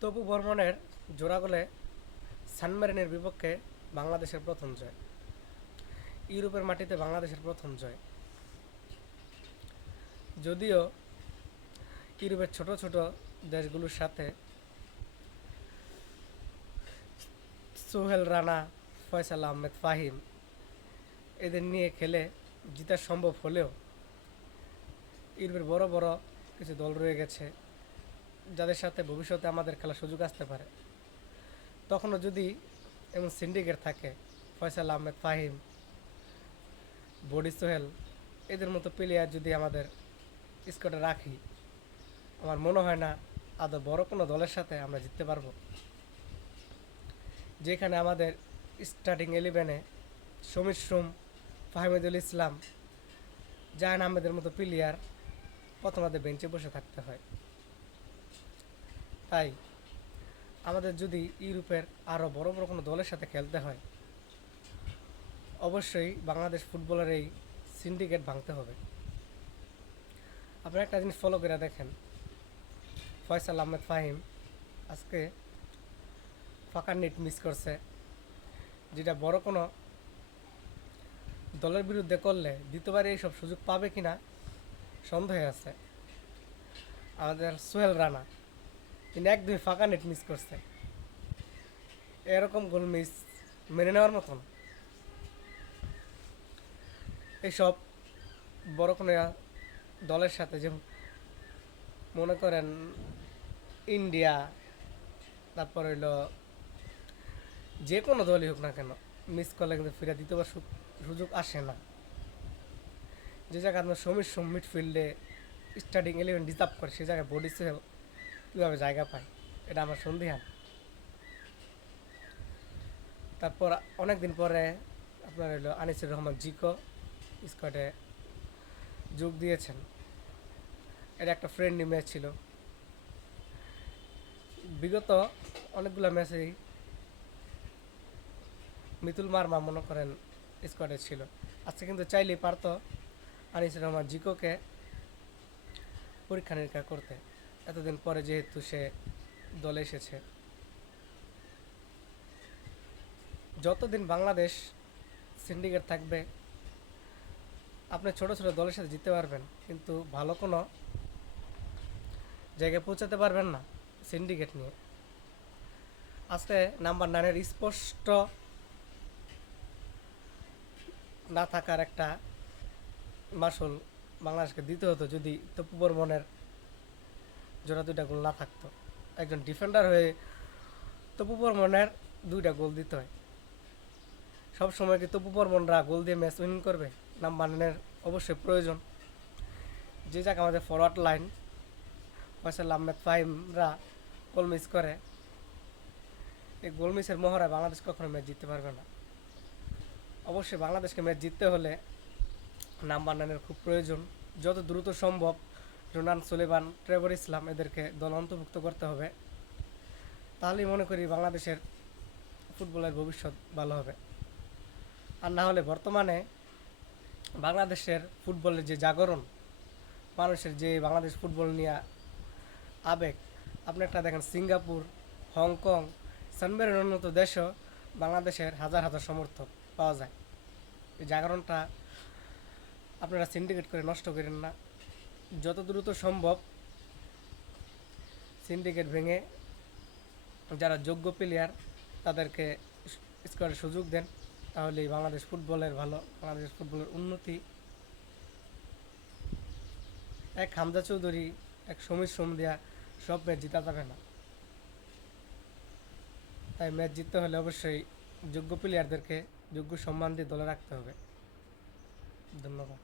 তপু বর্মনের জোড়া গোলে সান মেরিনের বিপক্ষে বাংলাদেশের প্রথম জয়। ইউরোপের মাটিতে বাংলাদেশের প্রথম জয়। যদিও ইউরোপের ছোট ছোট দেশগুলোর সাথে সোহেল রানা, ফয়সাল আহমেদ ফাহিম এদের নিয়ে খেলে জিতা সম্ভব হলেও ইউরোপের বড় বড় কিছু দল রয়ে গেছে যাদের সাথে ভবিষ্যতে আমাদের খেলার সুযোগ আসতে পারে। তখনও যদি এমন সিন্ডিকেট থাকে, ফয়সাল আহমেদ ফাহিম, বডি সোহেল এদের মতো প্লেয়ার যদি আমাদের স্কোয়াডে রাখি, আমার মনে হয় না আদৌ বড় কোনো দলের সাথে আমরা জিততে পারবো। যেখানে আমাদের স্টার্টিং 11-এ সমীর সোম, ফাহিমুদুল ইসলাম, জাহান আহমেদের মতো প্লেয়ার প্রথমার্ধে বেঞ্চে বসে থাকতে হয়। তাই আমাদের যদি ইউরোপের আরও বড় বড় কোনো দলের সাথে খেলতে হয়, অবশ্যই বাংলাদেশ ফুটবলের এই সিন্ডিকেট ভাঙতে হবে। আপনারা একটা জিনিস ফলো করে দেখেন, ফয়সাল আহমেদ ফাহিম আজকে ফাঁকা নেট মিস করছে, যেটা বড় কোনো দলের বিরুদ্ধে করলে দ্বিতীয়বার এইসব সুযোগ পাবে কিনা সন্দেহ আছে। আমাদের সোহেল রানা তিনি একদমই ফাঁকা নেট মিস করছে, এরকম গোল মিস মেনে নেওয়ার মতন। এইসব বড় কোনো দলের সাথে, যে মনে করেন ইন্ডিয়া, তারপর হইল যে কোনো দলই হোক না কেন, মিস করলে কিন্তু ফিরে দ্বিতীয়বার সুযোগ আসে না। যে জায়গায় আপনার সমীর সোম মিডফিল্ডে স্টার্টিং 11 ডিজার্ভ করে, সে জায়গায় বডি সোহেল কীভাবে জায়গা পায়, এটা আমার সন্দেহান। তারপর অনেক দিন পরে আপনার হইল আনিসুর রহমান জিকো স্কোয়াডে যোগ দিয়েছেন। এটা একটা ফ্রেন্ডলি ম্যাচ ছিল। বিগত অনেকগুলো ম্যাচেই মিতুল মার্মা মনে করেন স্কোয়াডে ছিল। আজকে কিন্তু চাইলেই পারত আনিসুর রহমান জিকোকে পরীক্ষা নিরীক্ষা করতে, এতদিন পরে যেহেতু সে দলে এসেছে। যতদিন বাংলাদেশ সিন্ডিকেট থাকবে, আপনি ছোট ছোট দলের সাথে জিততে পারবেন, কিন্তু ভালো কোনো জায়গায় পৌঁছাতে পারবেন না সিন্ডিকেট নিয়ে। আজকে নাম্বার 9-এর স্পষ্ট না থাকার একটা মাসুল বাংলাদেশকে দিতে হতো যদি তপু বর্মনের জোড়া 2টা গোল না থাকতো। একজন ডিফেন্ডার হয়ে তপু বর্মনের 2টা গোল দিতে হয়। সবসময় কি তপু বর্মনরা গোল দিয়ে ম্যাচ উইন করবে? নাম্বার 9-এর অবশ্যই প্রয়োজন। যে জায়গায় আমাদের ফরওয়ার্ড লাইন ফয়সাল আহমেদ ফাহিমরা গোল মিস করে, এই গোল মিসের মহড়ায় বাংলাদেশ কখনো ম্যাচ জিততে পারবে না। অবশ্যই বাংলাদেশকে ম্যাচ জিততে হলে নাম্বার 9-এর খুব প্রয়োজন। যত দ্রুত সম্ভব রোনান সুলেমান, ট্রেভর ইসলাম এদেরকে দল অন্তর্ভুক্ত করতে হবে। তাহলেই মনে করি বাংলাদেশের ফুটবলের ভবিষ্যৎ ভালো হবে। আর না হলে বর্তমানে বাংলাদেশের ফুটবলের যে জাগরণ, মানুষের যে বাংলাদেশ ফুটবল নিয়ে আবেগ, আপনি একটা দেখেন সিঙ্গাপুর, হংকং, সান মেরিনের উন্নত দেশও বাংলাদেশের হাজার হাজার সমর্থক পাওয়া যায়। এই জাগরণটা আপনারা সিন্ডিকেট করে নষ্ট করেন না। যত দ্রুত সম্ভব সিন্ডিকেট ভেঙে যারা যোগ্য প্লেয়ার তাদেরকে স্কোয়াডে সুযোগ দেন, তাহলেই বাংলাদেশ ফুটবলের ভালো, বাংলাদেশ ফুটবলের উন্নতি। এক হামজা চৌধুরী, এক সমীর সোম দিয়া সব ম্যাচ জিতা যাবে না। তাই ম্যাচ জিততে হলে অবশ্যই যোগ্য প্লেয়ারদেরকে যোগ্য সম্মান দিয়ে দলে রাখতে হবে। ধন্যবাদ।